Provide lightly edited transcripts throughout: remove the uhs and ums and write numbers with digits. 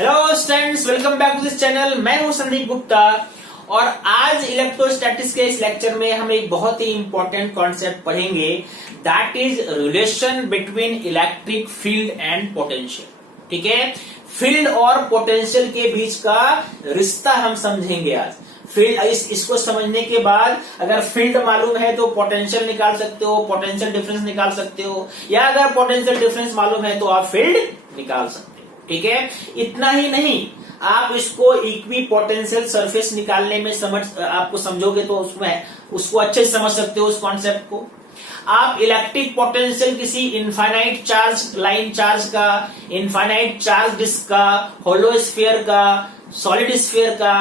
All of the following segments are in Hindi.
Hello students, welcome back to this channel. मैं हूं संदीप गुप्ता और आज इलेक्ट्रोस्टैटिक्स के इस लेक्चर में हम एक बहुत ही इंपॉर्टेंट कॉन्सेप्ट पढ़ेंगे, that is relation between electric field and potential. ठीक है, फील्ड और पोटेंशियल के बीच का रिश्ता हम समझेंगे आज। फील्ड इसको समझने के बाद अगर फील्ड मालूम है तो पोटेंशियल निकाल सकते हो, पोटेंशियल डिफरेंस निकाल सकते हो, या अगर पोटेंशियल डिफरेंस मालूम है तो आप फील्ड निकाल सकते हो। ठीक है, इतना ही नहीं, आप इसको इक्वी पोटेंशियल सरफेस निकालने में आपको समझोगे तो उसमें उसको अच्छे से समझ सकते हो उस कॉन्सेप्ट को। आप इलेक्ट्रिक पोटेंशियल किसी इनफाइनाइट चार्ज लाइन चार्ज का, इनफाइनाइट चार्ज डिस्क का, होलो स्फीयर का, सॉलिड स्फीयर का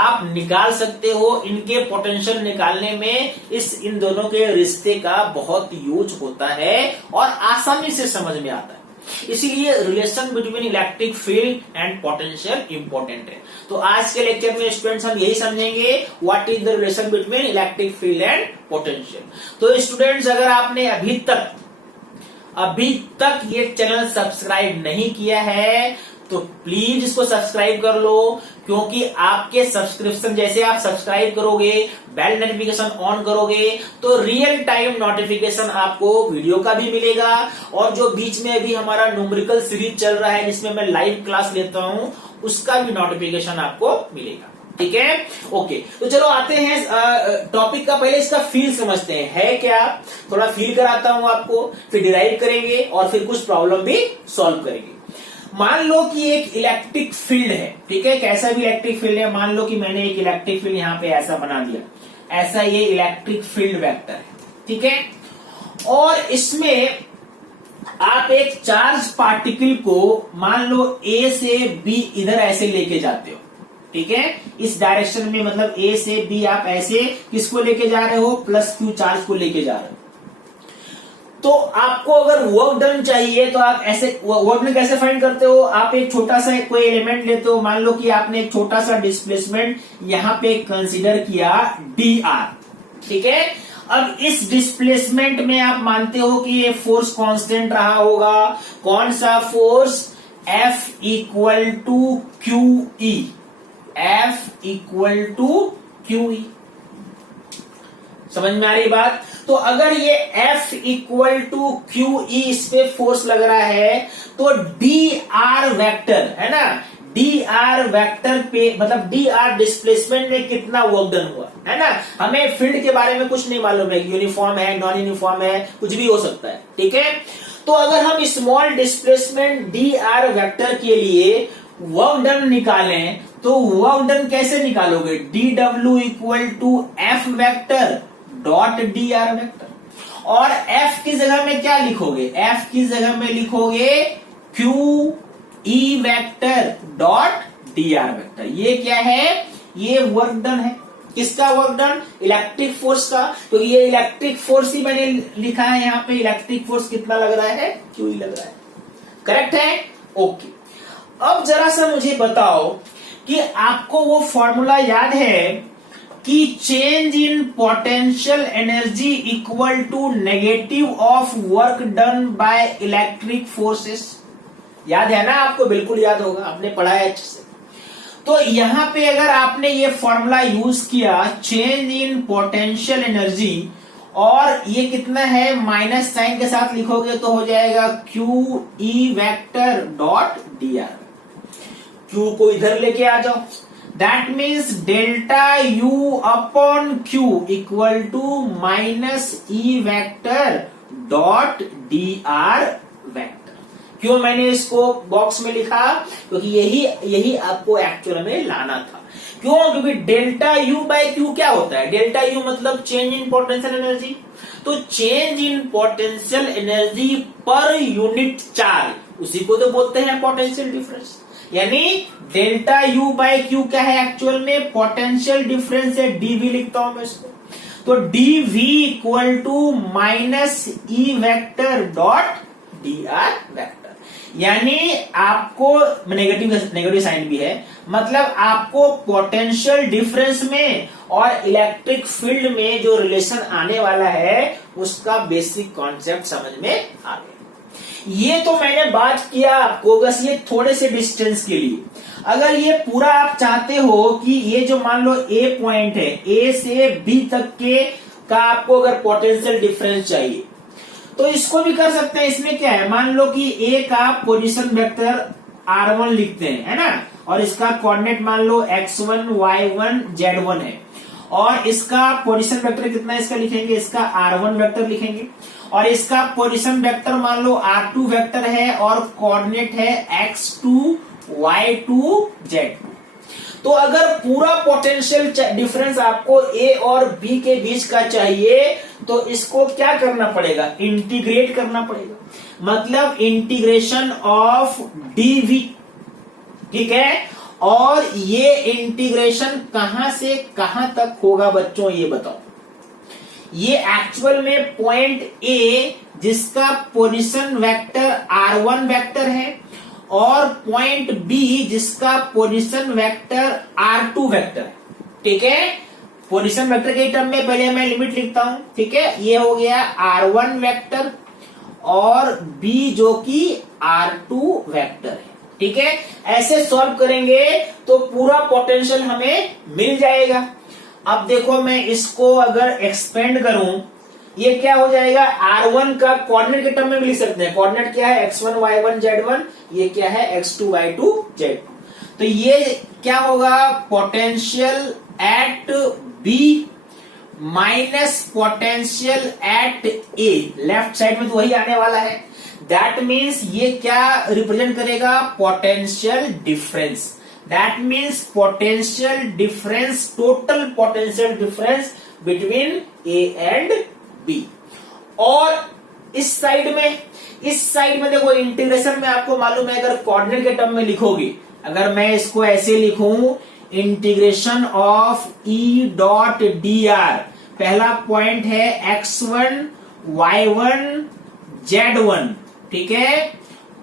आप निकाल सकते हो। इनके पोटेंशियल निकालने में इन दोनों के रिश्ते का बहुत यूज होता है और आसानी से समझ में आता है। इसीलिए relation between electric field and potential important है। तो आज के लेक्चर में स्टूडेंट्स हम यही समझेंगे, what is the relation between electric field and potential. तो स्टूडेंट्स, अगर आपने अभी तक ये चैनल सब्सक्राइब नहीं किया है तो प्लीज इसको सब्सक्राइब कर लो, क्योंकि आपके सब्सक्रिप्शन जैसे आप सब्सक्राइब करोगे, बेल नोटिफिकेशन ऑन करोगे तो रियल टाइम नोटिफिकेशन आपको वीडियो का भी मिलेगा। और जो बीच में अभी हमारा न्यूमेरिकल सीरीज चल रहा है जिसमें मैं लाइव क्लास लेता हूं, उसका भी नोटिफिकेशन आपको मिलेगा। ठीक है, ओके। तो चलो आते हैं टॉपिक का। पहले इसका फील समझते हैं, है क्या, थोड़ा फील कराता हूं आपको, फिर डिराइव करेंगे और फिर कुछ प्रॉब्लम भी सॉल्व करेंगे। मान लो कि एक इलेक्ट्रिक फील्ड है, ठीक है, कैसा भी इलेक्ट्रिक फील्ड है। मान लो कि मैंने एक इलेक्ट्रिक फील्ड यहां पे ऐसा बना दिया, ऐसा ये इलेक्ट्रिक फील्ड वेक्टर है, ठीक है। और इसमें आप एक चार्ज पार्टिकल को मान लो ए से बी इधर ऐसे लेके जाते हो, ठीक है, इस डायरेक्शन में, मतलब ए से बी आप ऐसे किसको लेके जा रहे हो, प्लस क्यू चार्ज को लेके जा रहे हो। तो आपको अगर वर्क डन चाहिए तो आप ऐसे वर्क डन कैसे फाइंड करते हो, आप एक छोटा सा कोई एलिमेंट लेते हो। मान लो कि आपने एक छोटा सा डिस्प्लेसमेंट यहां पे कंसीडर किया dr, ठीक है। अब इस डिस्प्लेसमेंट में आप मानते हो कि ये फोर्स कांस्टेंट रहा होगा। कौन सा force, F equal to q e, F equal to q e. समझ में आ रही बात। तो अगर ये F equal to q e इस पे फोर्स लग रहा है तो dr वेक्टर है ना, dr वेक्टर पे मतलब dr डिस्प्लेसमेंट में कितना वर्क डन हुआ है ना। हमें फील्ड के बारे में कुछ नहीं मालूम है, यूनिफॉर्म है, नॉन यूनिफॉर्म है, कुछ भी हो सकता है, ठीक है। तो अगर हम स्मॉल डिस्प्लेसमेंट dr वेक्टर के लिए वर्क डन निकालें तो वर्क डन कैसे निकालोगे, dw equal to F vector dot dr vector. और F की जगह में क्या लिखोगे, F की जगह में लिखोगे q e vector dot dr vector. ये क्या है, ये वर्क डन है। किसका वर्क डन, इलेक्ट्रिक फोर्स का, क्योंकि ये इलेक्ट्रिक फोर्स ही मैंने लिखा है यहाँ पे। इलेक्ट्रिक फोर्स कितना लग रहा है, q लग रहा है, करेक्ट है, ओके। अब जरा सा मुझे बताओ कि आपको वो फॉर्मूला याद है कि change in potential energy equal to negative of work done by electric forces. याद है ना आपको, बिल्कुल याद होगा, आपने पढ़ा है अच्छे से। तो यहां पे अगर आपने ये फॉर्मूला यूज किया, चेंज इन पोटेंशियल एनर्जी, और ये कितना है, माइनस साइन के साथ लिखोगे तो हो जाएगा q e vector dot dr। Q को इधर लेके आ जाओ, that means delta u upon q equal to minus e vector dot dr vector. क्यों मैंने इसको बॉक्स में लिखा, क्योंकि यही आपको एक्चुअल में लाना था। क्यों, क्योंकि डेल्टा u बाय क्यू क्या होता है, डेल्टा u मतलब चेंज इन पोटेंशियल एनर्जी। तो change in potential energy per unit charge, उसी को तो बोलते हैं पोटेंशियल डिफरेंस। यानी डेल्टा u बाय क्यू क्या है, एक्चुअल में पोटेंशियल डिफरेंस है, dv लिखता हूं मैं इसको। तो dv equal to minus e vector dot dr vector. यानी आपको नेगेटिव साइन भी है, मतलब आपको पोटेंशियल डिफरेंस में और इलेक्ट्रिक फील्ड में जो रिलेशन आने वाला है उसका बेसिक कॉन्सेप्ट समझ में आ गया। ये तो मैंने बात किया आपको बस ये थोड़े से डिस्टेंस के लिए। अगर ये पूरा आप चाहते हो कि ये जो मान लो ए पॉइंट है, ए से बी तक के का आपको अगर पोटेंशियल डिफरेंस चाहिए तो इसको भी कर सकते हैं। इसमें क्या है, मान लो कि ए का पोजीशन वेक्टर r1 लिखते हैं, है ना, और इसका कोऑर्डिनेट मान लो x1, y1, z1 है, और इसका पोजीशन वेक्टर कितना है इसका लिखेंगे, इसका r1 वेक्टर लिखेंगे, और इसका पोजीशन वेक्टर मान लो r2 वेक्टर है और कोऑर्डिनेट है x2, y2, z2। तो अगर पूरा पोटेंशियल डिफरेंस आपको ए और बी के बीच का चाहिए तो इसको क्या करना पड़ेगा, इंटीग्रेट करना पड़ेगा, मतलब इंटीग्रेशन ऑफ डीवी, ठीक है। और ये इंटीग्रेशन कहां से कहां तक होगा बच्चों ये बताओ। ये एक्चुअल में पॉइंट ए जिसका पोजीशन वेक्टर r1 वेक्टर है और पॉइंट बी जिसका पोजीशन वेक्टर r2 वेक्टर है, ठीक है। पोजीशन वेक्टर के टर्म में पहले मैं लिमिट लिखता हूं, ठीक है। ये हो गया r1 वेक्टर और b जो कि r2 वेक्टर है, ठीक है। ऐसे सॉल्व करेंगे तो पूरा पोटेंशियल हमें मिल जाएगा। अब देखो मैं इसको अगर एक्सपेंड करूं, ये क्या हो जाएगा, r1 का कोऑर्डिनेट के टर्म में भी लिख सकते हैं। कोऑर्डिनेट क्या है, x1, y1, z1, ये क्या है x2, y2, z2। तो ये क्या होगा, potential at B minus potential at A, left side में तो वही आने वाला है। दैट मीन्स ये क्या रिप्रेजेंट करेगा, potential difference. That means potential difference, total potential difference between A and B। और इस साइड में देखो इंटीग्रेशन में आपको मालूम है, अगर कोऑर्डिनेट के टर्म में लिखोगे, अगर मैं इसको ऐसे लिखूं, integration of E dot dr, पहला पॉइंट है x1, y1, z1, ठीक है,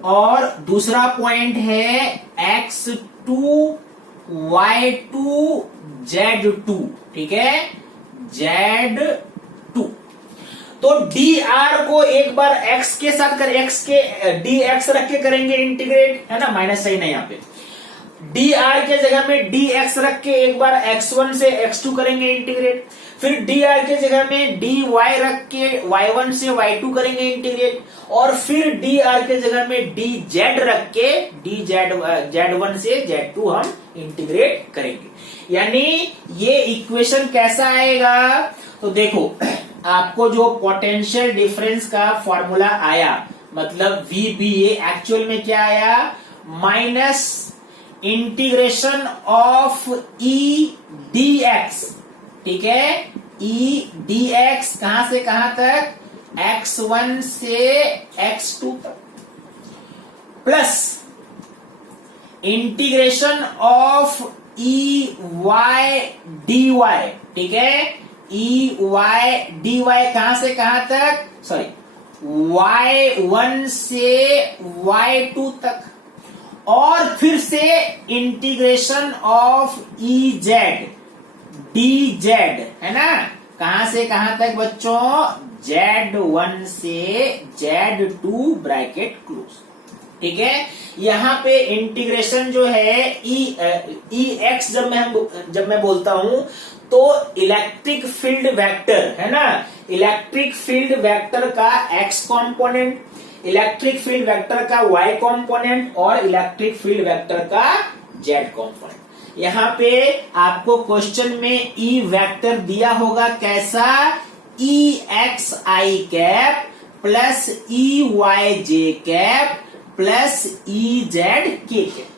और दूसरा पॉइंट है x2, y2, z2, ठीक है, z2। तो dr को एक बार x के साथ कर, x के dx रख के करेंगे इंटीग्रेट, है ना, माइनस सही नहीं यहाँ पे। dr के जगह में dx रख के एक बार x1 से x2 करेंगे इंटीग्रेट, फिर dr के जगह में dy रख के y1 से y2 करेंगे इंटीग्रेट, और फिर dr के जगह में dz रख के z1 से z2 हम इंटीग्रेट करेंगे। यानी ये इक्वेशन कैसा आएगा, तो देखो आपको जो पोटेंशियल डिफरेंस का फॉर्मूला आया, मतलब VBA एक्चुअल में क्या आया, minus integration of E dx, ठीक है, E dx कहां से कहां तक, x1 से x2 तक, plus integration of E y dy, ठीक है, E y dy कहां से कहां तक, सॉरी, y1 से y2 तक, और फिर से इंटीग्रेशन ऑफ Ez dz, है ना, कहां से कहां तक बच्चों, z1 से z2 ब्रैकेट क्लोज, ठीक है। यहाँ पे इंटीग्रेशन जो है Ex जब मैं बोलता हूं तो इलेक्ट्रिक फील्ड वेक्टर, है ना, इलेक्ट्रिक फील्ड वेक्टर का x component, electric field vector का y कॉम्पोनेंट और इलेक्ट्रिक फील्ड वेक्टर का z कॉम्पोनेंट। यहाँ पे आपको क्वेश्चन में E वेक्टर दिया होगा कैसा, EXi cap plus EYJ cap plus EZ के कैप,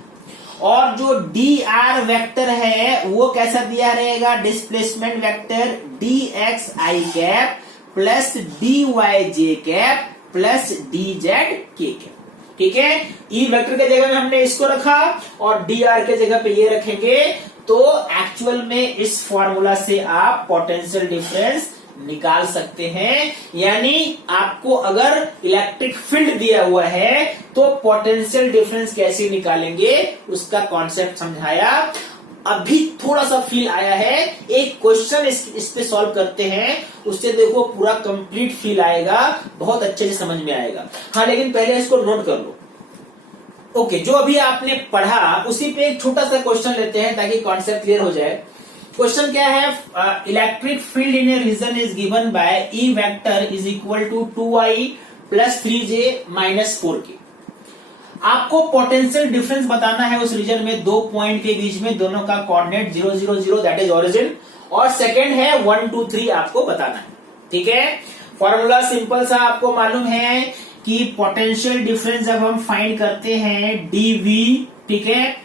और जो dr वेक्टर है वो कैसा दिया रहेगा, displacement vector dxi cap plus dyj cap plus dz के कैप, ठीक है। ई वेक्टर के जगह में हमने इसको रखा और dr के जगह पे ये रखेंगे, तो एक्चुअल में इस फॉर्मूला से आप पोटेंशियल डिफरेंस निकाल सकते हैं। यानी आपको अगर इलेक्ट्रिक फील्ड दिया हुआ है तो पोटेंशियल डिफरेंस कैसे निकालेंगे उसका कॉन्सेप्ट समझाया। अभी थोड़ा सा फील आया है, एक क्वेश्चन इस पे सॉल्व करते हैं, उससे देखो पूरा कंप्लीट फील आएगा, बहुत अच्छे से समझ में आएगा। हाँ, लेकिन पहले इसको नोट कर लो। ओके, जो अभी आपने पढ़ा उसी पे एक छोटा सा क्वेश्चन लेते हैं ताकि कॉन्सेप्ट क्लियर हो जाए। क्वेश्चन क्या है? Electric field in a region is given by e vector is equal to 2i plus 3j minus 4k। आपको पोटेंशियल डिफरेंस बताना है उस रीजन में, दो पॉइंट के बीच में, दोनों का कोऑर्डिनेट 0 0 0 दैट इज ओरिजिन, और सेकंड है 1 2 3 आपको बताना है। ठीक है, फॉर्मूला सिंपल सा आपको मालूम है कि पोटेंशियल डिफरेंस जब हम फाइंड करते हैं डीवी, ठीक है,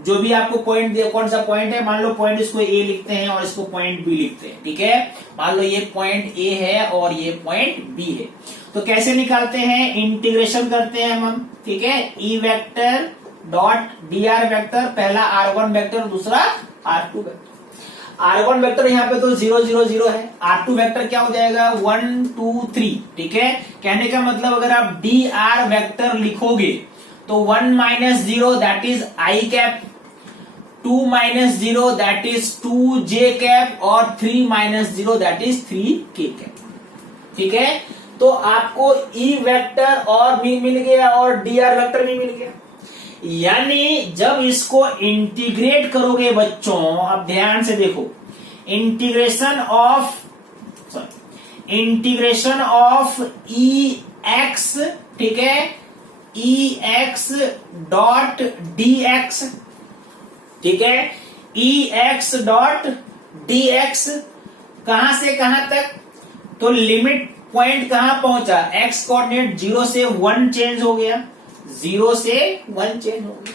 जो भी आपको पॉइंट दिया, कौन सा पॉइंट है, मान लो पॉइंट इसको ए लिखते हैं और इसको पॉइंट बी लिखते हैं। ठीक है, मान लो ये पॉइंट ए है और ये पॉइंट बी है, तो कैसे निकालते हैं? इंटीग्रेशन करते हैं हम। ठीक है, ई vector dot d are vector, पहला R1 वेक्टर, दूसरा R2 वेक्टर। R1 वेक्टर यहाँ पे तो 0 0 0 है, R2 वेक्टर क्या हो जाएगा? 1 2 3। ठीक है, कहने का मतलब अगर आप डी आर वेक्टर लिखोगे तो 1 minus 0 that is I cap, 2 minus 0 that is 2j cap, और 3 minus 0 that is 3k cap. ठीक है, तो आपको ई वेक्टर और मिल गया और डी आर वेक्टर भी मिल गया। यानी जब इसको इंटीग्रेट करोगे बच्चों, अब ध्यान से देखो, इंटीग्रेशन ऑफ ई एक्स, ठीक है, E x dot D x, ठीक है, E x dot D x, कहां से कहां तक? तो लिमिट पॉइंट कहां पहुंचा? एक्स कोऑर्डिनेट 0 से 1 चेंज हो गया, 0 से 1 चेंज हो गया,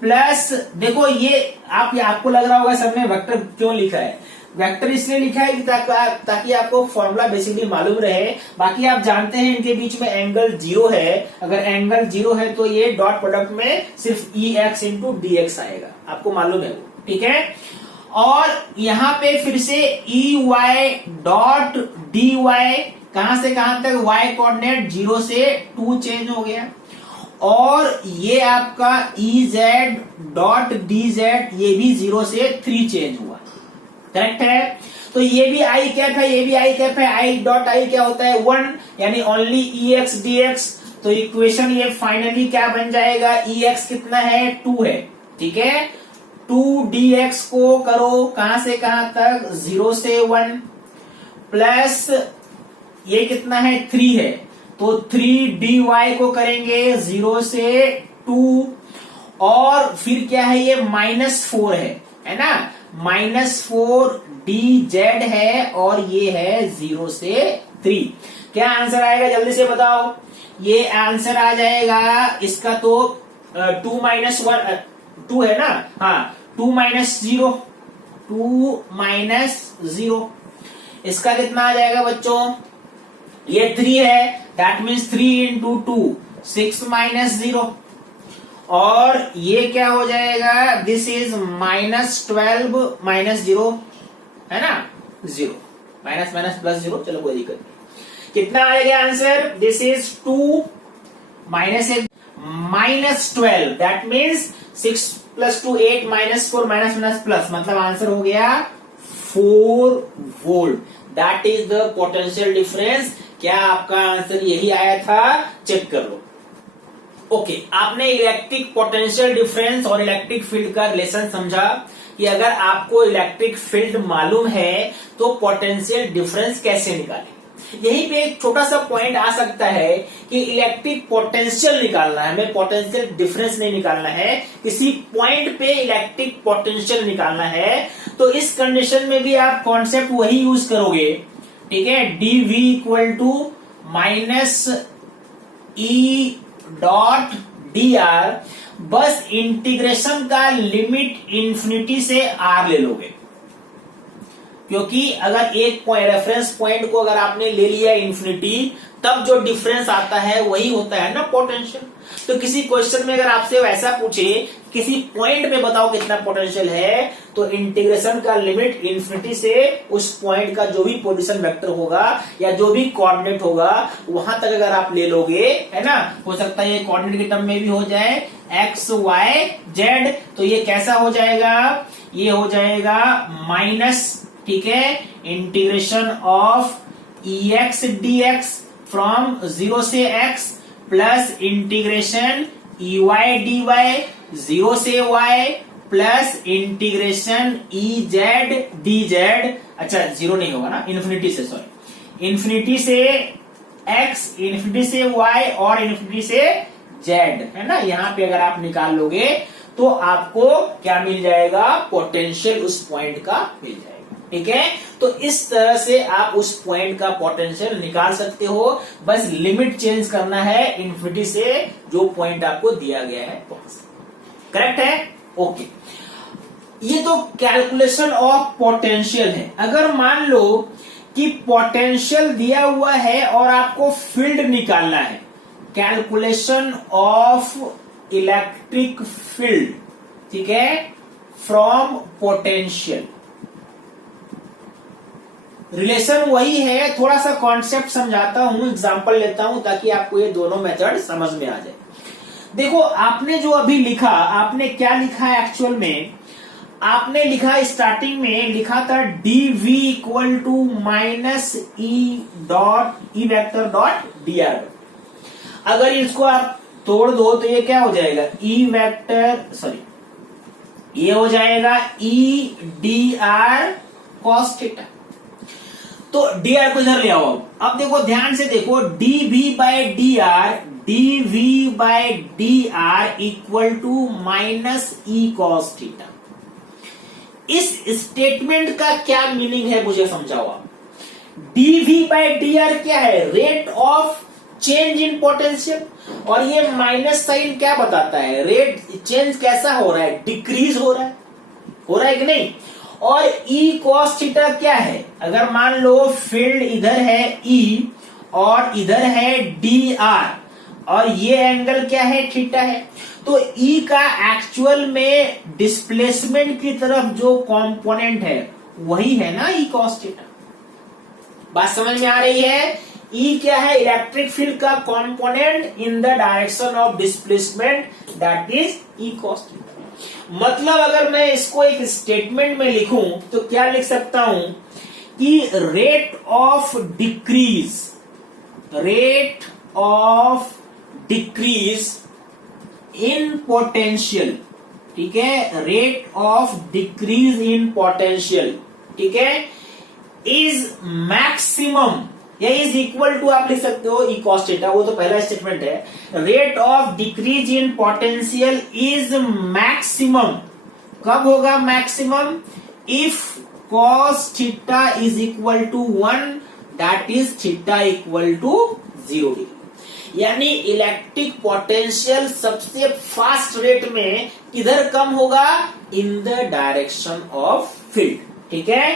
प्लस देखो ये आपको लग रहा होगा सर ने वेक्टर क्यों लिखा है? वेक्टर इसलिए लिखा है कि ताकि आपको फॉर्मूला बेसिकली मालूम रहे। बाकी आप जानते हैं इनके बीच में एंगल 0 है, अगर एंगल 0 है तो ये डॉट प्रोडक्ट में सिर्फ ई एक्स इंटू डी एक्स आएगा, आपको मालूम है वो। ठीक है, और यहां पे फिर से e y dot d y, कहां से कहां तक? y कोऑर्डिनेट 0 से 2 चेंज हो गया, और ये आपका E Z dot D Z, ये भी 0 से 3 चेंज हुआ। करेक्ट है, तो ये भी आई कैप है, ये भी आई कैप है, आई डॉट आई क्या होता है? 1, यानी only E x d x. तो इक्वेशन ये फाइनली क्या बन जाएगा? ई एक्स कितना है? 2 है। ठीक है, 2dx को करो कहां से कहां तक? 0 से 1, प्लस ये कितना है? 3 है, तो 3dy को करेंगे 0 से 2, और फिर क्या है? ये -4 है ना, -4dz है, और ये है 0 से 3। क्या आंसर आएगा जल्दी से बताओ? ये आंसर आ जाएगा इसका तो 2 माइनस 1 2 है ना, हाँ, 2 माइनस 0, 2 माइनस 0, इसका कितना आ जाएगा बच्चों? ये 3 है, दैट मीन्स 3 इंटू 2 6 माइनस 0, और ये क्या हो जाएगा? दिस इज -12 माइनस 0 है ना, 0 माइनस माइनस प्लस 0, चलो कोई दिक्कत नहीं। कितना आएगा answer? This is 2 minus -12, that means 6 plus 2 8 -4 minus minus plus, मतलब आंसर हो गया 4 volt. That is the potential difference. क्या आपका आंसर यही आया था? चेक कर लो। ओके, आपने इलेक्ट्रिक पोटेंशियल डिफरेंस और इलेक्ट्रिक फील्ड का रिलेशन समझा कि अगर आपको इलेक्ट्रिक फील्ड मालूम है तो पोटेंशियल डिफरेंस कैसे निकालें। यहीं पे एक छोटा सा पॉइंट आ सकता है कि इलेक्ट्रिक पोटेंशियल निकालना है, हमें पोटेंशियल डिफरेंस नहीं निकालना है, किसी पॉइंट पे इलेक्ट्रिक पोटेंशियल निकालना है, तो इस कंडीशन में भी आप कॉन्सेप्ट वही यूज करोगे। ठीक है, dv equal to minus e dot d r, बस इंटीग्रेशन का लिमिट इंफिनिटी से r ले लोगे, क्योंकि अगर एक पॉइंट रेफरेंस पॉइंट को अगर आपने ले लिया इंफिनिटी, तब जो डिफरेंस आता है वही होता है ना पोटेंशियल। तो किसी क्वेश्चन में अगर आपसे वैसा पूछे किसी पॉइंट पे बताओ कितना पोटेंशियल है, तो इंटीग्रेशन का लिमिट इन्फिनिटी से उस पॉइंट का जो भी पोजीशन वेक्टर होगा या जो भी कोऑर्डिनेट होगा वहां तक अगर आप ले लोगे, है ना, हो सकता है ये कोऑर्डिनेट के टर्म में भी हो जाए एक्स वाई जेड, तो ये कैसा हो जाएगा, ये हो जाएगा माइनस, ठीक है, integration of e x d x from 0 से x plus integration e y d y 0 से y plus integration e z d z, अच्छा 0 नहीं होगा ना, इन्फिनिटी से, सॉरी, इन्फिनिटी से x, इन्फिनिटी से y और इन्फिनिटी से z, है ना। यहां पे अगर आप निकाल लोगे तो आपको क्या मिल जाएगा, पोटेंशियल उस पॉइंट का मिल जाएगा, ठीक है। तो इस तरह से आप उस पॉइंट का पोटेंशियल निकाल सकते हो, बस लिमिट चेंज करना है इन्फिनिटी से जो पॉइंट आपको दिया गया है वहां से, करेक्ट है, ओके। ये तो कैलकुलेशन ऑफ पोटेंशियल है। अगर मान लो कि पोटेंशियल दिया हुआ है और आपको फील्ड निकालना है, कैलकुलेशन ऑफ इलेक्ट्रिक फील्ड, ठीक है, फ्रॉम पोटेंशियल, रिलेशन वही है, थोड़ा सा कॉन्सेप्ट समझाता हूं, एग्जांपल लेता हूं ताकि आपको ये दोनों मेथड समझ में आ जाए। देखो आपने जो अभी लिखा, आपने क्या लिखा है एक्चुअल में, आपने लिखा स्टार्टिंग में लिखा था dv equal to minus e dot e vector dot d r. अगर इसको आप तोड़ दो तो ये क्या हो जाएगा, ई वेक्टर, सॉरी, ये हो जाएगा e d r cos theta. तो डी आर को इधर ले आओ। अब देखो ध्यान से देखो, d v by d r, d v by d r equal to minus e cos theta. इस स्टेटमेंट का क्या मीनिंग है मुझे समझाओ आप। D v by d r क्या है, rate of change in potential, और ये माइनस साइन क्या बताता है, रेट चेंज कैसा हो रहा है, डिक्रीज हो रहा है कि नहीं। और ई कॉस थीटा क्या है, अगर मान लो फील्ड इधर है ई और इधर है डी आर और ये एंगल क्या है, थीटा है, तो ई का एक्चुअल में डिस्प्लेसमेंट की तरफ जो कंपोनेंट है वही है ना ई कॉस थीटा। बात समझ में आ रही है। ई क्या है, इलेक्ट्रिक फील्ड का component in the direction of displacement, that is E cos theta. मतलब अगर मैं इसको एक स्टेटमेंट में लिखूं तो क्या लिख सकता हूं कि rate of decrease in potential, ठीक है, rate of decrease in potential, ठीक है, इज मैक्सिमम, या इज इक्वल टू आप लिख सकते हो ई कॉस थीटा, वो तो पहला स्टेटमेंट है। Rate of decrease in potential is maximum, कब होगा maximum, if cos theta is equal to 1, that is theta equal to 0 degree. यानी इलेक्ट्रिक पोटेंशियल सबसे फास्ट रेट में किधर कम होगा, in the direction of field, ठीक है,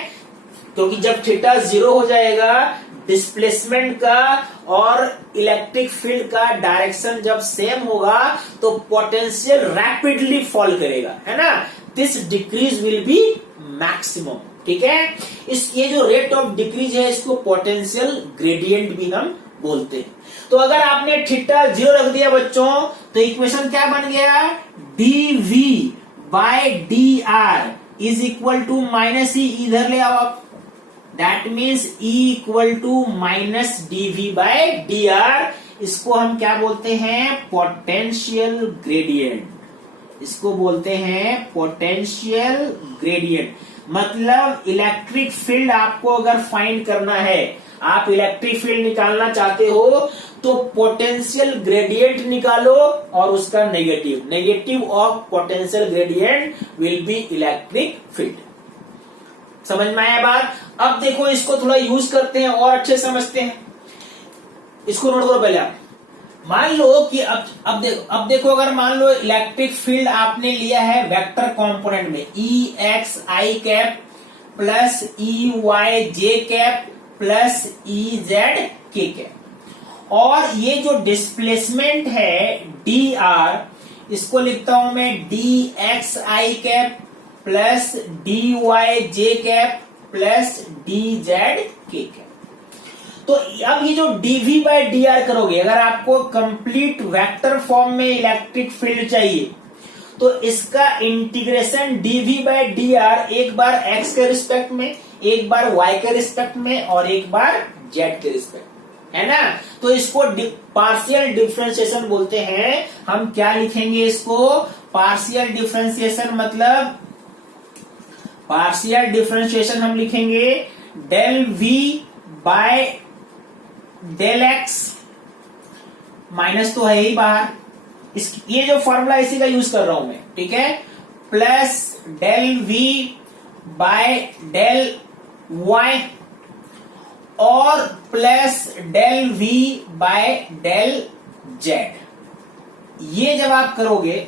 क्योंकि जब थीटा 0 हो जाएगा डिस्प्लेसमेंट का और इलेक्ट्रिक फील्ड का डायरेक्शन जब सेम होगा तो पोटेंशियल रैपिडली फॉल करेगा, है ना, this decrease will be maximum, ठीक है। ये जो रेट ऑफ डिक्रीज है इसको पोटेंशियल ग्रेडियंट भी हम बोलते हैं। तो अगर आपने थीटा 0 रख दिया बच्चों तो इक्वेशन क्या बन गया, d v by d r is equal to minus E, इधर ले आओ आप, that means E equal to minus d v by d r. इसको हम क्या बोलते हैं, पोटेंशियल ग्रेडियंट, इसको बोलते हैं पोटेंशियल ग्रेडियंट। मतलब इलेक्ट्रिक फील्ड आपको अगर फाइंड करना है, आप इलेक्ट्रिक फील्ड निकालना चाहते हो तो पोटेंशियल ग्रेडियंट निकालो और उसका negative of potential gradient will be electric field. समझ में आया बात। अब देखो इसको थोड़ा यूज करते हैं और अच्छे समझते हैं। इसको नोट करो पहले आप। मान लो कि अब देखो अगर मान लो इलेक्ट्रिक फील्ड आपने लिया है वेक्टर कंपोनेंट में ई x i cap plus E y j cap plus E z k cap, और ये जो डिस्प्लेसमेंट है डी आर, इसको लिखता हूं मैं D x i cap plus D Y j cap plus D Z k cap. तो अब ये जो डीवी बाय डी आर करोगे, अगर आपको कंप्लीट वेक्टर फॉर्म में इलेक्ट्रिक फील्ड चाहिए तो इसका integration d v by d r एक बार एक्स के रिस्पेक्ट में, एक बार वाई के रिस्पेक्ट में और एक बार जेड के रिस्पेक्ट में, है ना। तो इसको पार्शियल डिफरेंशिएशन बोलते हैं। हम क्या लिखेंगे इसको? पार्शियल डिफरेंशिएशन मतलब पार्शियल डिफरेंशिएशन हम लिखेंगे del v by del x, minus तो है ही बाहर, ये जो फॉर्मूला इसी का यूज कर रहा हूं मैं, ठीक है, plus del v by del y और plus del v by del z. ये जब आप करोगे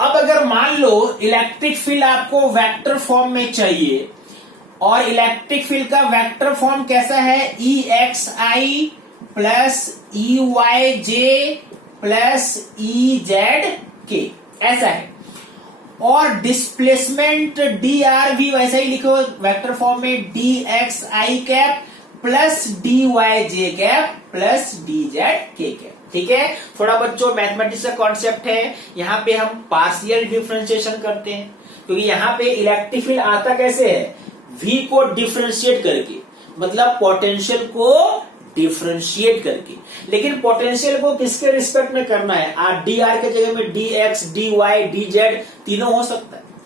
अब अगर मान लो इलेक्ट्रिक फील्ड आपको वेक्टर फॉर्म में चाहिए और इलेक्ट्रिक फील्ड का वेक्टर फॉर्म कैसा है? E x i plus E y j plus E z k, ऐसा है। और डिस्प्लेसमेंट डी आर भी वैसा ही लिखो वेक्टर फॉर्म में, d x i cap plus D Y j cap plus D Z k cap. ठीक है, थोड़ा बच्चों मैथमेटिक्स का कॉन्सेप्ट है, यहाँ पे हम पार्शियल डिफरेंशिएशन करते हैं, क्योंकि यहाँ पे इलेक्ट्रिक फील्ड आता कैसे है? V को डिफरेंशिएट करके, मतलब पोटेंशियल को डिफरेंशिएट करके। लेकिन पोटेंशियल को किसके रिस्पेक्ट में करना है? डी आर के जगह में d x d y d z तीनों हो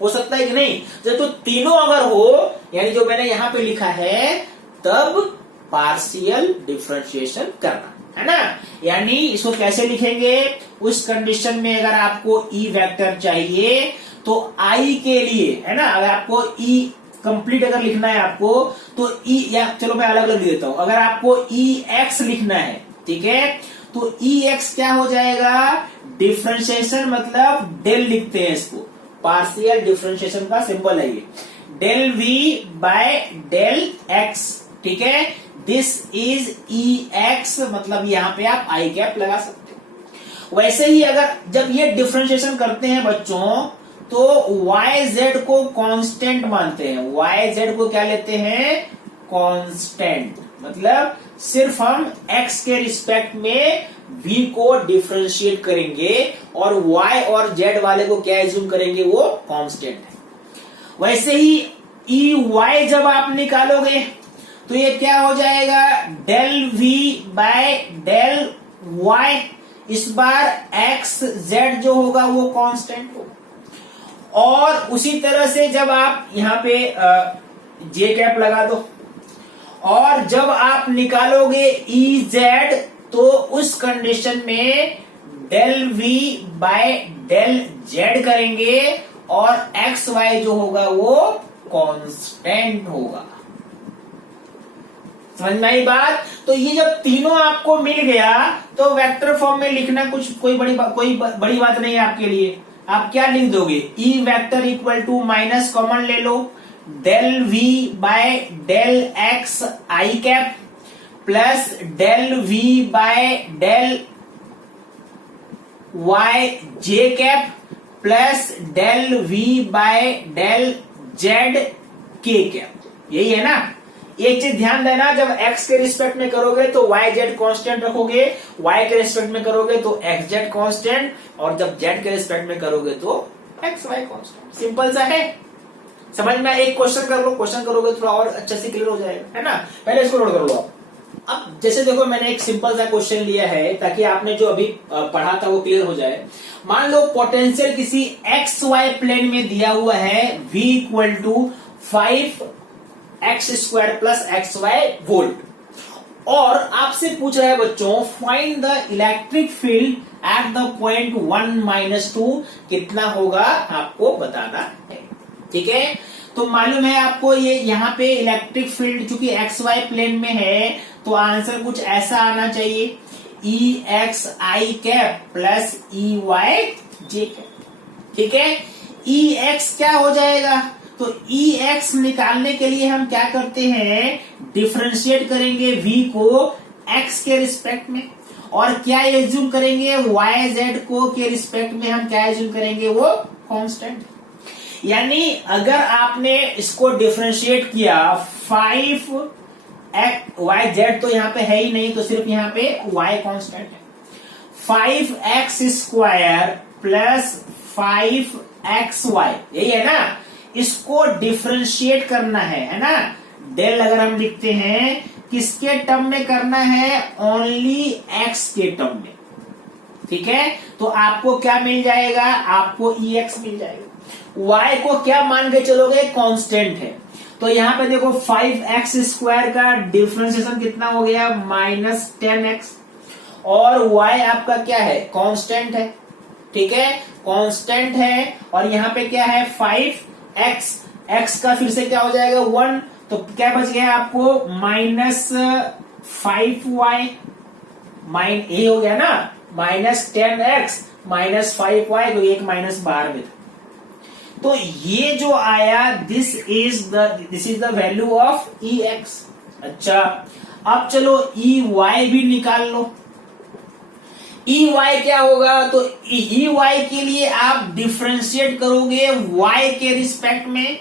सकता है कि नहीं? जब तो तीनों अगर हो, यानी जो मैंने यहाँ पे लिखा है, तब पार्शियल डिफरेंशिएशन करना है ना। यानी इसको कैसे लिखेंगे? उस कंडीशन में अगर आपको ई वेक्टर चाहिए तो आई के लिए, है ना, अगर आपको ई कंप्लीट अगर लिखना है आपको तो ई, या चलो मैं अलग अलग लिख देता हूं, अगर आपको ई एक्स लिखना है, ठीक है, तो ई एक्स क्या हो जाएगा? डिफरेंशिएशन मतलब डेल लिखते हैं इसको, पार्शियल डिफरेंशिएशन का सिंबल है ये, del v by del x, ठीक है। दिस इज ई एक्स, मतलब यहां पे आप आई कैप लगा सकते हो। वैसे ही अगर जब ये डिफरेंशिएशन करते हैं बच्चों, तो वाई जेड को कांस्टेंट मानते हैं। वाई जेड को क्या लेते हैं? कांस्टेंट, मतलब सिर्फ हम एक्स के रिस्पेक्ट में v को डिफरेंशिएट करेंगे और y और z वाले को क्या एज्यूम करेंगे? वो कांस्टेंट है। वैसे ही ई वाई जब आप निकालोगे तो ये क्या हो जाएगा? Del v by del y। इस बार x z जो होगा वो कांस्टेंट होगा। और उसी तरह से जब आप यहाँ पे जे कैप लगा दो और जब आप निकालोगे ई जेड, तो उस कंडीशन में del v by del z करेंगे और एक्स वाई जो होगा वो कांस्टेंट होगा। समझ में आई बात? तो ये जब तीनों आपको मिल गया तो वेक्टर फॉर्म में लिखना कोई बड़ी बात नहीं है आपके लिए। आप क्या लिख दोगे? E vector equal to minus common ले लो, del v by del x i cap plus del v by del y j cap plus del v by del z k cap. यही है ना। एक चीज ध्यान देना, जब x के रिस्पेक्ट में करोगे तो y z कांस्टेंट रखोगे, y के रिस्पेक्ट में करोगे तो x z कांस्टेंट, और जब z के रिस्पेक्ट में करोगे तो x y कांस्टेंट। सिंपल सा है, समझ में। एक क्वेश्चन कर लो, क्वेश्चन करोगे थोड़ा और अच्छे से क्लियर हो जाएगा, है ना। पहले इसको नोट कर लो आप। अब जैसे देखो मैंने एक सिंपल सा क्वेश्चन लिया है ताकि आपने जो अभी पढ़ा था वो क्लियर हो जाए। मान लो पोटेंशियल किसी एक्स वाई प्लेन में दिया हुआ है, v equal to 5x square plus x y volt, और आपसे पूछ रहा है बच्चों find the electric field at the point 1-2 कितना होगा आपको बताना है। ठीक है, तो मालूम है आपको ये यहाँ पे इलेक्ट्रिक फील्ड चूंकि एक्स वाई प्लेन में है तो आंसर कुछ ऐसा आना चाहिए। ई x i cap plus E y j cap. ठीक है, ई एक्स क्या हो जाएगा, तो ई एक्स निकालने के लिए हम क्या करते हैं, डिफरेंशिएट करेंगे v को x के रिस्पेक्ट में, और क्या एज्यूम करेंगे, y z को के रिस्पेक्ट में हम क्या एज्यूम करेंगे, वो कांस्टेंट। यानी अगर आपने इसको डिफरेंशिएट किया 5 y z तो यहाँ पे है ही नहीं, तो सिर्फ यहाँ पे y कांस्टेंट है। 5x स्क्वायर प्लस 5xy यही है ना, इसको डिफरेंशिएट करना है ना। डेल अगर हम लिखते हैं किसके टर्म में करना है, ओनली x के टर्म में। ठीक है, तो आपको क्या मिल जाएगा, आपको ex मिल जाएगा। y को क्या मान के चलोगे, कांस्टेंट है, तो यहां पे देखो 5x स्क्वायर का डिफरेंशिएशन कितना हो गया, -10x, और y आपका क्या है, कांस्टेंट है। ठीक है, कांस्टेंट है, और यहाँ पे क्या है 5x, x का फिर से क्या हो जाएगा 1, तो क्या बच गया आपको -5y, ये हो गया ना, -10x -5y, तो एक माइनस बाहर में था। तो ये जो आया, this is the value of ex। अच्छा, अब चलो ey भी निकाल लो। ey क्या होगा, तो ey के लिए आप डिफरेंशिएट करोगे y के रिस्पेक्ट में,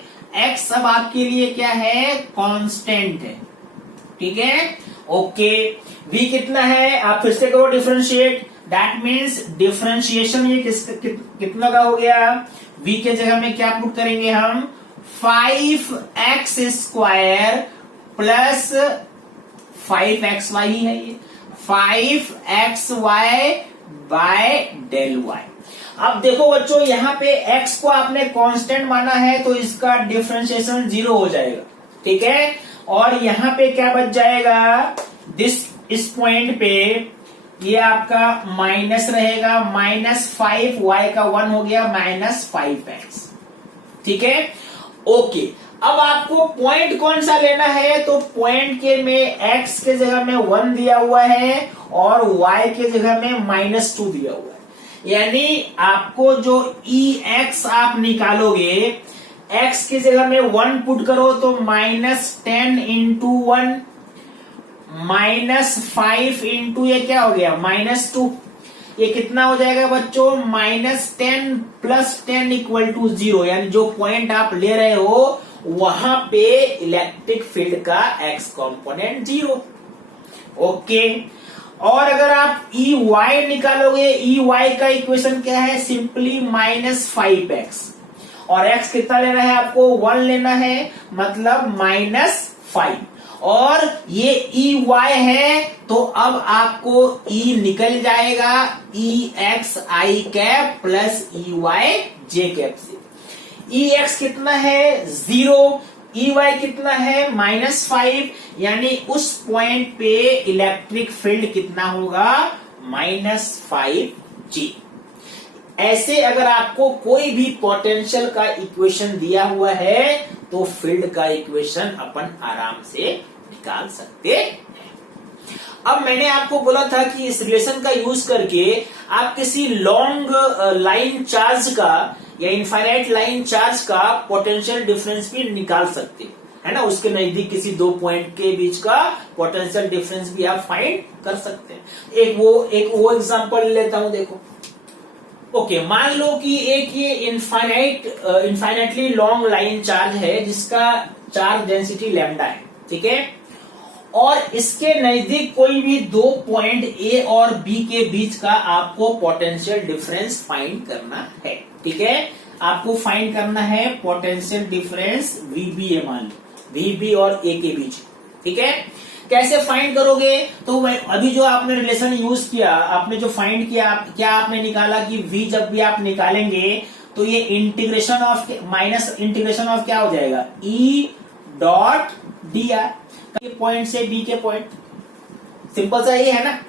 x अब आपके लिए क्या है, कांस्टेंट है। ठीक है, ओके, v कितना है, आप फिर से करो डिफरेंशिएट, दैट मीन्स डिफरेंशिएशन ये कितना का हो गया, v के जगह में क्या पुट करेंगे हम, 5x स्क्वायर प्लस 5xy ही है ये, 5xy बाय डेल y। अब देखो बच्चों, यहाँ पे x को आपने कांस्टेंट माना है, तो इसका डिफरेंशिएशन 0 हो जाएगा। ठीक है, और यहाँ पे क्या बच जाएगा, इस पॉइंट पे ये आपका माइनस रहेगा, -5y का 1 हो गया, -5x। ठीक है, ओके, अब आपको पॉइंट कौन सा लेना है, तो पॉइंट के में x के जगह में 1 दिया हुआ है और y के जगह में -2 दिया हुआ है। यानी आपको जो ex आप निकालोगे, x की जगह में 1 पुट करो तो -10 इंटू 1 -5 इंटू ये क्या हो गया, -2, ये कितना हो जाएगा बच्चों, -10 प्लस 10 इक्वल टू 0। यानी जो पॉइंट आप ले रहे हो वहां पे इलेक्ट्रिक फील्ड का x कॉम्पोनेंट 0। ओके, और अगर आप Ey निकालोगे, Ey का इक्वेशन क्या है, सिंपली -5x, और x कितना लेना है आपको, 1 लेना है, मतलब -5, और ये Ey है, तो अब आपको E निकल जाएगा ex i cap plus Ey j cap से। ex कितना है 0, Ey कितना है -5, यानी उस पॉइंट पे इलेक्ट्रिक फील्ड कितना होगा, -5G। ऐसे अगर आपको कोई भी पोटेंशियल का इक्वेशन दिया हुआ है, तो फील्ड का इक्वेशन अपन आराम से निकाल सकते हैं। अब मैंने आपको बोला था कि इस रिलेशन का यूज करके आप किसी लॉन्ग लाइन चार्ज का या इनफाइनाइट लाइन चार्ज का पोटेंशियल डिफरेंस भी निकाल सकते है ना, उसके नजदीक किसी दो पॉइंट के बीच का पोटेंशियल डिफरेंस भी आप फाइंड कर सकते हैं। एक वो एग्जांपल लेता हूं, देखो। ओके, मान लो कि एक ये इनफाइनाइटली लॉन्ग लाइन चार्ज है जिसका चार्ज डेंसिटी लैम्डा है, ठीक है, और इसके नजदीक कोई भी दो पॉइंट ए और बी के बीच का आपको पोटेंशियल डिफरेंस फाइंड करना है। ठीक है, आपको फाइंड करना है पोटेंशियल डिफरेंस वीबी मान लो, वीबी और ए के बीच। ठीक है, कैसे फाइंड करोगे, तो अभी जो आपने रिलेशन यूज किया, आपने जो फाइंड किया, क्या आपने निकाला कि v जब भी आप निकालेंगे तो ये integration of minus integration of क्या हो जाएगा, E dot d are, point से बी के पॉइंट, सिंपल सा ये है ना।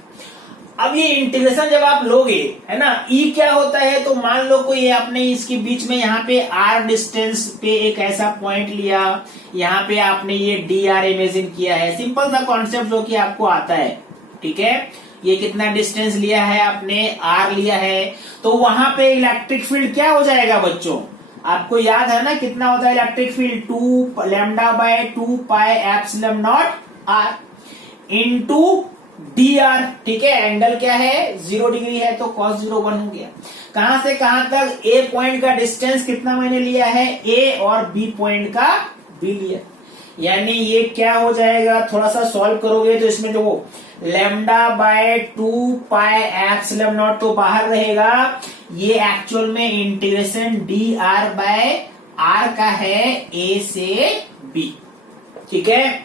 अब ये इंटीग्रेशन जब आप लोगे, है ना, E क्या होता है, तो मान लो कोई आपने इसके बीच में यहाँ पे R डिस्टेंस पे एक ऐसा पॉइंट लिया, यहाँ पे आपने ये dr इमेजिन किया है, सिंपल सा कॉन्सेप्ट जो कि आपको आता है। ठीक है, ये कितना डिस्टेंस लिया है आपने, r लिया है, तो वहां पे इलेक्ट्रिक फील्ड क्या हो जाएगा बच्चों, आपको याद है ना कितना होता है electric field, 2 lambda by 2 pi epsilon not r into dr। ठीक है, एंगल क्या है 0 डिग्री है तो cos 0 1 हो गया। कहां से कहां तक, a पॉइंट का डिस्टेंस कितना मैंने लिया है a और b पॉइंट का b लिया, यानी ये क्या हो जाएगा, थोड़ा सा सॉल्व करोगे तो इसमें जो lambda by 2 pi epsilon not तो बाहर रहेगा, ये एक्चुअल में इंटीग्रेशन dr बाय r का है a से b। ठीक है,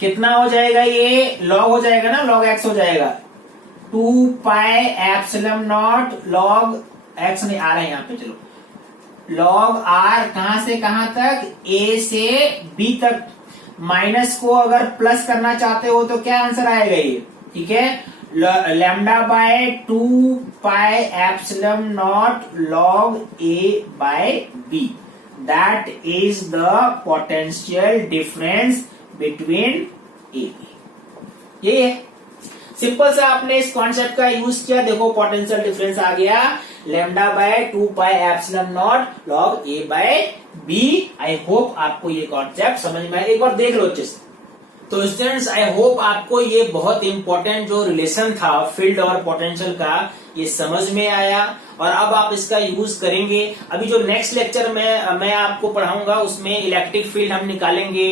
कितना हो जाएगा, ये लॉग हो जाएगा ना, लॉग x हो जाएगा, 2 pi epsilon naught log x नहीं आ रहा है यहाँ पे, चलो लॉग r कहां से कहां तक, a से b तक, माइनस को अगर प्लस करना चाहते हो तो क्या आंसर आएगा ये। ठीक है, lambda by 2 pi epsilon naught log a by b, that is the potential difference between A, ये है सिंपल सा, आपने इस कॉन्सेप्ट का यूज किया, देखो पोटेंशियल डिफरेंस आ गया, lambda by 2 pi epsilon naught log a by b. I hope आपको ये कॉन्सेप्ट समझ में आया, एक बार देख लो अच्छे से। तो स्टूडेंट्स आई होप आपको ये बहुत इंपॉर्टेंट जो रिलेशन था फील्ड और पोटेंशियल का ये समझ में आया और अब आप इसका यूज करेंगे। अभी जो नेक्स्ट लेक्चर में मैं आपको पढ़ाऊंगा उसमें इलेक्ट्रिक फील्ड हम निकालेंगे,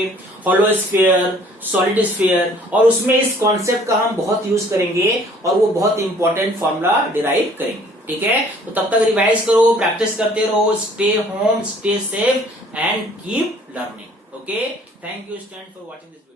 हॉलो स्फीयर, सॉलिड स्फीयर, और उसमें इस कॉन्सेप्ट का हम बहुत यूज करेंगे और वो बहुत इंपॉर्टेंट फॉर्मूला डिराइव करेंगे। ठीक है, तो तब तक रिवाइज करो, प्रैक्टिस करते रहो, stay home, stay safe and keep learning. Okay, thank you student for watching this video.